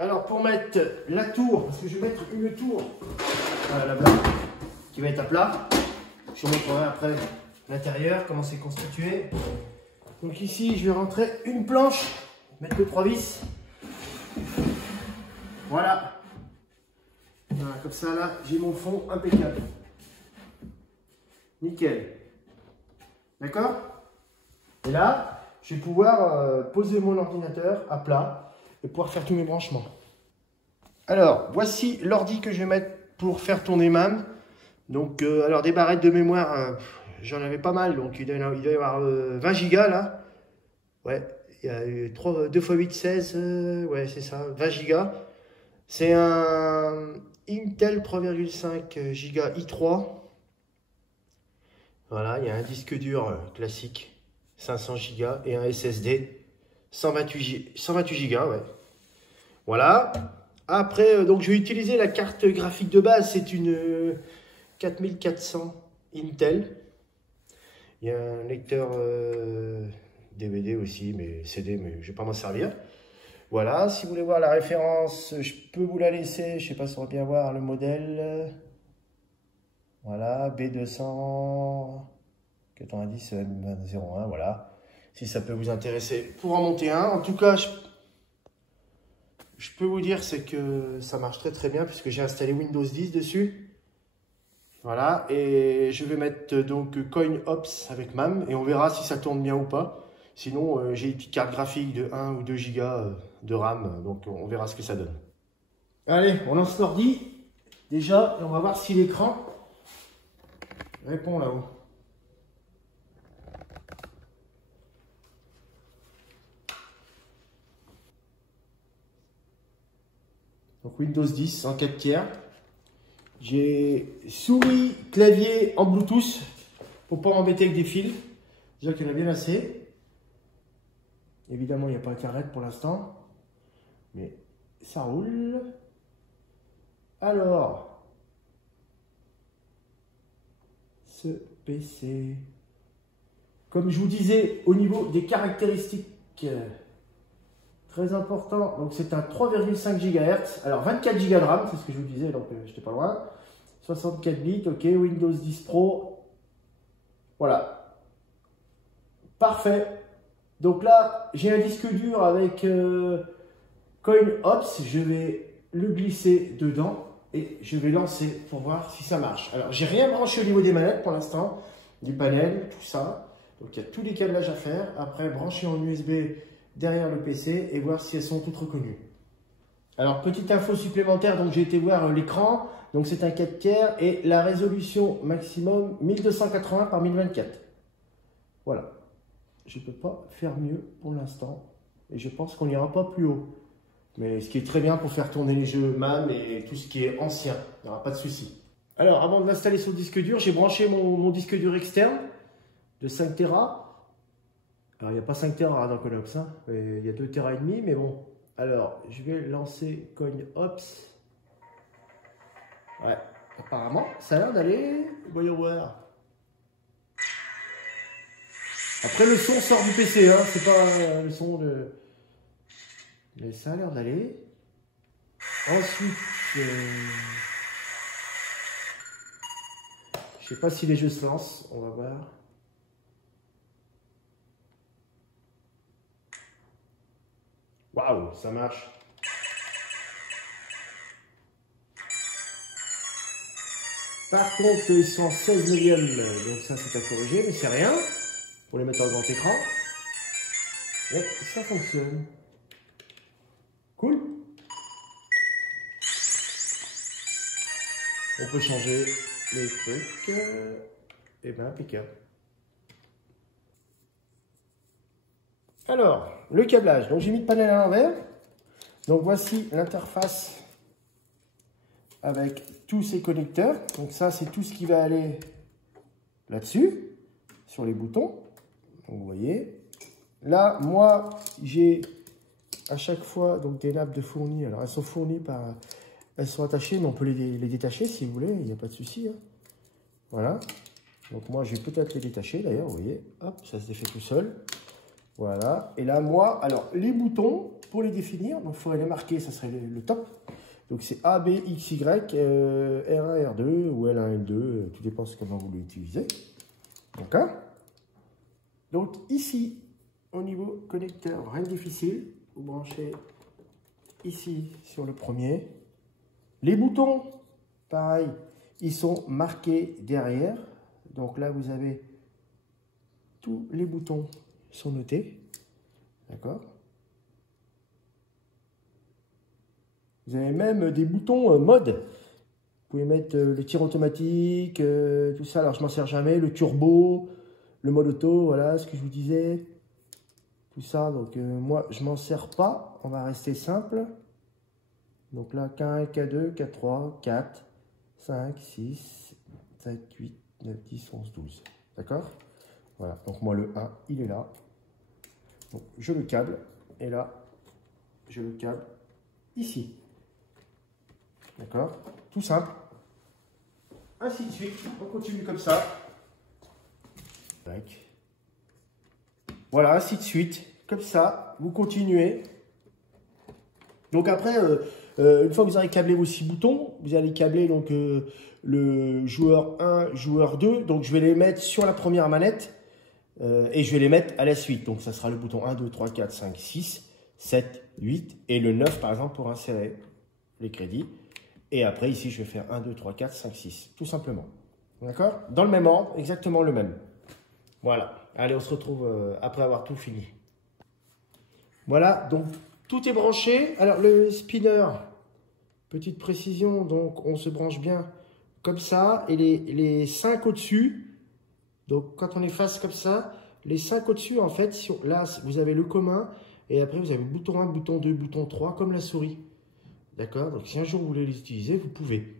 Alors pour mettre la tour, parce que je vais mettre une tour là-bas, qui va être à plat. Je vous montrerai après l'intérieur, comment c'est constitué. Donc ici, je vais rentrer une planche, mettre les 3 vis. Voilà. Voilà, comme ça là, j'ai mon fond impeccable. Nickel. D'accord? Et là, je vais pouvoir poser mon ordinateur à plat et pouvoir faire tous mes branchements. Alors, voici l'ordi que je vais mettre pour faire tourner MAM. Donc, alors des barrettes de mémoire, j'en avais pas mal, donc il doit y avoir 20 gigas là. Ouais, il y a 2 x 8, 16, ouais c'est ça, 20 gigas. C'est un Intel 3,5 Go i3. Voilà, il y a un disque dur classique, 500 Go et un SSD, 128 Go, ouais. Voilà. Après, donc je vais utiliser la carte graphique de base, c'est une 4400 Intel. Il y a un lecteur DVD aussi, mais CD, mais je ne vais pas m'en servir. Voilà, si vous voulez voir la référence, je peux vous la laisser. Je ne sais pas si on va bien voir le modèle. Voilà, B290 M01, voilà. Si ça peut vous intéresser pour en monter un. En tout cas, je peux vous dire c'est que ça marche très bien puisque j'ai installé Windows 10 dessus. Voilà, et je vais mettre donc CoinOps avec MAM et on verra si ça tourne bien ou pas. Sinon, j'ai une petite carte graphique de 1 ou 2 Go de RAM, donc on verra ce que ça donne. Allez, on lance l'ordi déjà et on va voir si l'écran répond là-haut. Donc Windows 10 en 4 tiers. J'ai souris, clavier en Bluetooth pour pas m'embêter avec des fils. Déjà qu'il y en a bien assez. Évidemment, il n'y a pas Internet pour l'instant. Mais ça roule. Alors, ce PC. Comme je vous disais, au niveau des caractéristiques, très important. Donc c'est un 3,5 GHz. Alors 24 Go de RAM, c'est ce que je vous disais, donc j'étais pas loin. 64 bits, ok, Windows 10 Pro. Voilà. Parfait. Donc là, j'ai un disque dur avec CoinOps. Je vais le glisser dedans et je vais lancer pour voir si ça marche. Alors, j'ai rien branché au niveau des manettes pour l'instant, du panel, tout ça. Donc il y a tous les câblages à faire. Après, brancher en USB derrière le PC et voir si elles sont toutes reconnues. Alors, petite info supplémentaire, donc j'ai été voir l'écran, donc c'est un 4 tiers et la résolution maximum 1280 par 1024. Voilà, je ne peux pas faire mieux pour l'instant et je pense qu'on n'ira pas plus haut. Mais ce qui est très bien pour faire tourner les jeux MAM et tout ce qui est ancien, il n'y aura pas de souci. Alors, avant de l'installer sur le disque dur, j'ai branché mon disque dur externe de 5 Tera. Alors, il n'y a pas 5 Tera dans CoinOps, hein. Il y a 2 Tera et demi, mais bon. Alors, je vais lancer CoinOps. Ouais, apparemment, ça a l'air d'aller. Voyons voir. Après, le son sort du PC, hein. C'est pas le son de... Mais ça a l'air d'aller. Ensuite, je sais pas si les jeux se lancent. On va voir. Waouh, ça marche. Par contre, ils sont en 16 millième, donc ça c'est à corriger, mais c'est rien pour les mettre en grand écran. Mais ça fonctionne. Cool. On peut changer les trucs. Et ben impeccable. Alors, le câblage. Donc j'ai mis le panel à l'envers. Donc voici l'interface avec tous ces connecteurs. Donc ça, c'est tout ce qui va aller là-dessus, sur les boutons. Donc vous voyez. Là, moi, j'ai à chaque fois donc des nappes de fournis. Alors elles sont fournies par... Elles sont attachées, mais on peut les détacher si vous voulez. Il n'y a pas de souci. Hein. Voilà. Donc moi, je vais peut-être les détacher d'ailleurs. Vous voyez. Hop, ça se défait tout seul. Voilà. Et là, moi, alors les boutons, pour les définir. Donc, il faudrait les marquer, ça serait le top. Donc, c'est A, B, X, Y, R1, R2 ou L1, L2. Tout dépend de comment vous l'utilisez. D'accord? Donc, ici, au niveau connecteur, rien de difficile. Vous branchez ici sur le premier. Les boutons, pareil, ils sont marqués derrière. Donc là, vous avez tous les boutons sont notés. D'accord? Vous avez même des boutons mode. Vous pouvez mettre le tir automatique, tout ça. Alors, je m'en sers jamais. Le turbo, le mode auto, voilà ce que je vous disais. Tout ça. Donc, moi, je m'en sers pas. On va rester simple. Donc là, K1, K2, K3, 4, 5, 6, 7, 8, 9, 10, 11, 12. D'accord? Voilà. Donc, moi, le 1, il est là. Donc, je le câble. Et là, je le câble ici. D'accord? Tout simple. Ainsi de suite. On continue comme ça. Voilà, ainsi de suite. Comme ça, vous continuez. Donc après, une fois que vous aurez câblé vos 6 boutons, vous allez câbler donc, le joueur 1, joueur 2. Donc je vais les mettre sur la première manette et je vais les mettre à la suite. Donc ça sera le bouton 1, 2, 3, 4, 5, 6, 7, 8 et le 9 par exemple pour insérer les crédits. Et après ici, je vais faire 1, 2, 3, 4, 5, 6, tout simplement. D'accord? Dans le même ordre, exactement le même. Voilà. Allez, on se retrouve après avoir tout fini. Voilà, donc tout est branché. Alors le spinner, petite précision, donc on se branche bien comme ça. Et les 5 au-dessus, donc quand on est face comme ça, les 5 au-dessus, en fait, là vous avez le commun. Et après vous avez bouton 1, bouton 2, bouton 3, comme la souris. D'accord? Donc si un jour vous voulez les utiliser, vous pouvez.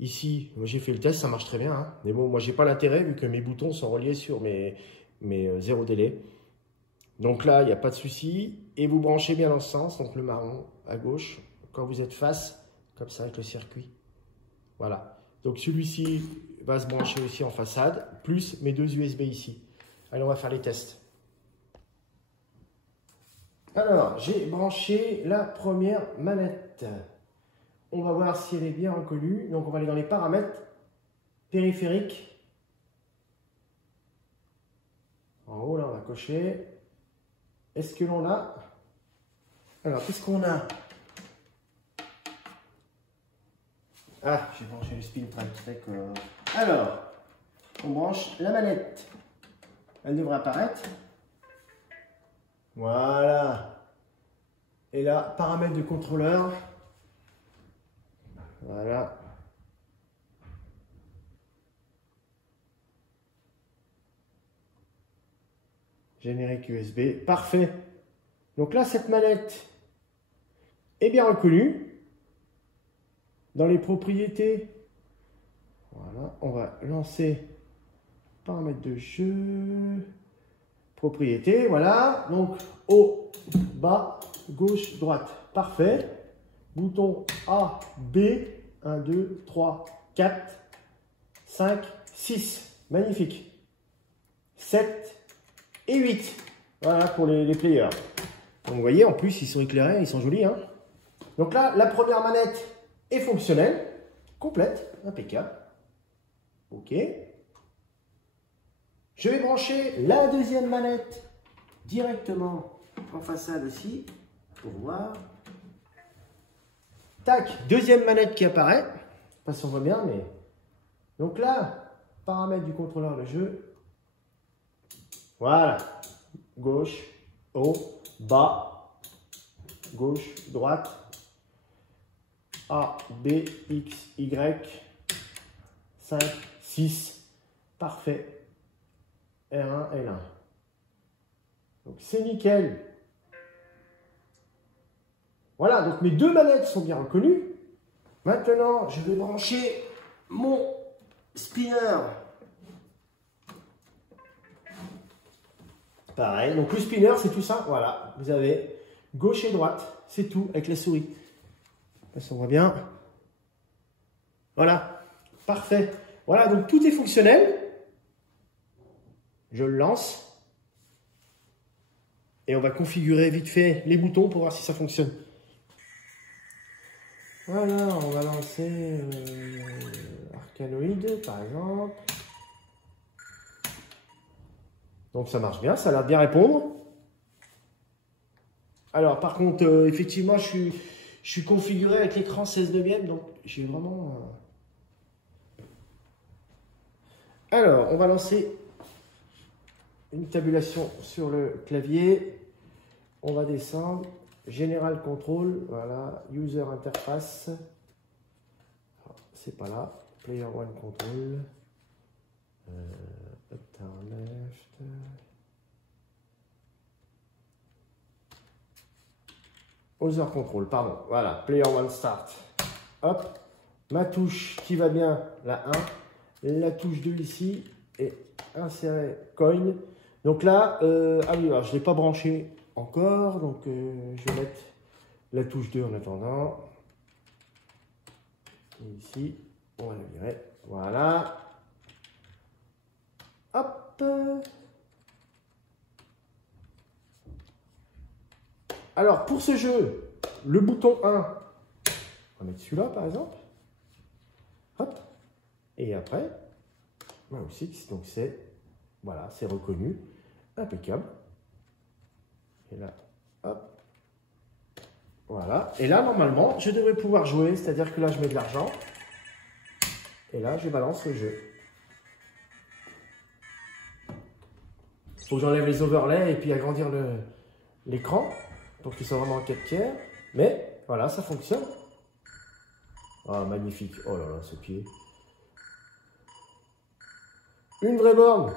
Ici, j'ai fait le test, ça marche très bien. Hein. Mais bon, moi, j'ai pas l'intérêt vu que mes boutons sont reliés sur mes 0 délai. Donc là, il n'y a pas de souci. Et vous branchez bien dans ce sens, donc le marron à gauche, quand vous êtes face, comme ça, avec le circuit. Voilà. Donc celui-ci va se brancher aussi en façade, plus mes 2 USB ici. Allez, on va faire les tests. Alors, j'ai branché la première manette. On va voir si elle est bien reconnue. Donc, on va aller dans les paramètres. Périphérique. En haut, là, on va cocher. Est-ce que l'on a? Alors, qu'est-ce qu'on a? Ah, j'ai branché le spin track. D'accord. Alors, on branche la manette. Elle devrait apparaître. Voilà. Et là, paramètres de contrôleur. Voilà. Générique USB. Parfait. Donc là, cette manette est bien reconnue. Dans les propriétés, voilà, on va lancer paramètres de jeu. Propriétés, voilà. Donc, haut, bas, gauche, droite. Parfait. Bouton A, B, 1, 2, 3, 4, 5, 6. Magnifique. 7 et 8. Voilà pour les players. Donc vous voyez, en plus, ils sont éclairés, ils sont jolis. Hein. Donc là, la première manette est fonctionnelle, complète, impeccable. OK. Je vais brancher la deuxième manette directement en façade aussi pour voir. Tac, deuxième manette qui apparaît. Pas si on voit bien, mais... Donc là, paramètres du contrôleur de jeu. Voilà. Gauche, haut, bas, gauche, droite. A, B, X, Y. 5, 6. Parfait. R1, L1. Donc c'est nickel. Voilà, donc mes 2 manettes sont bien reconnues. Maintenant, je vais brancher mon spinner. Pareil, donc le spinner, c'est tout ça. Voilà, vous avez gauche et droite, c'est tout, avec la souris. Ça, on voit bien. Voilà, parfait. Voilà, donc tout est fonctionnel. Je le lance. Et on va configurer vite fait les boutons pour voir si ça fonctionne. Voilà, on va lancer Arkanoid par exemple. Donc ça marche bien, ça a l'air de bien répondre. Alors par contre, effectivement, je suis configuré avec l'écran 16:9, donc j'ai vraiment... Alors, on va lancer une tabulation sur le clavier. On va descendre. Général Control, voilà. User Interface. C'est pas là. Player One Control. Up, down, left. Other Control, pardon. Voilà. Player One Start. Hop. Ma touche qui va bien, la 1. La touche 2 ici. Et insérer coin. Donc là, ah oui, alors je ne l'ai pas branché encore, donc je vais mettre la touche 2 en attendant. Et ici, on va la virer. Voilà. Hop. Alors, pour ce jeu, le bouton 1, on va mettre celui-là par exemple. Hop. Et après, moi aussi, donc c'est, voilà, c'est reconnu. Impeccable. Et là, hop. Voilà. Et là, normalement, je devrais pouvoir jouer. C'est-à-dire que là, je mets de l'argent. Et là, je balance le jeu. Il faut que j'enlève les overlays et puis agrandir l'écran. Donc, ils sont vraiment en 4/3. Mais, voilà, ça fonctionne. Ah, magnifique. Oh là là, ce pied. Une vraie borne.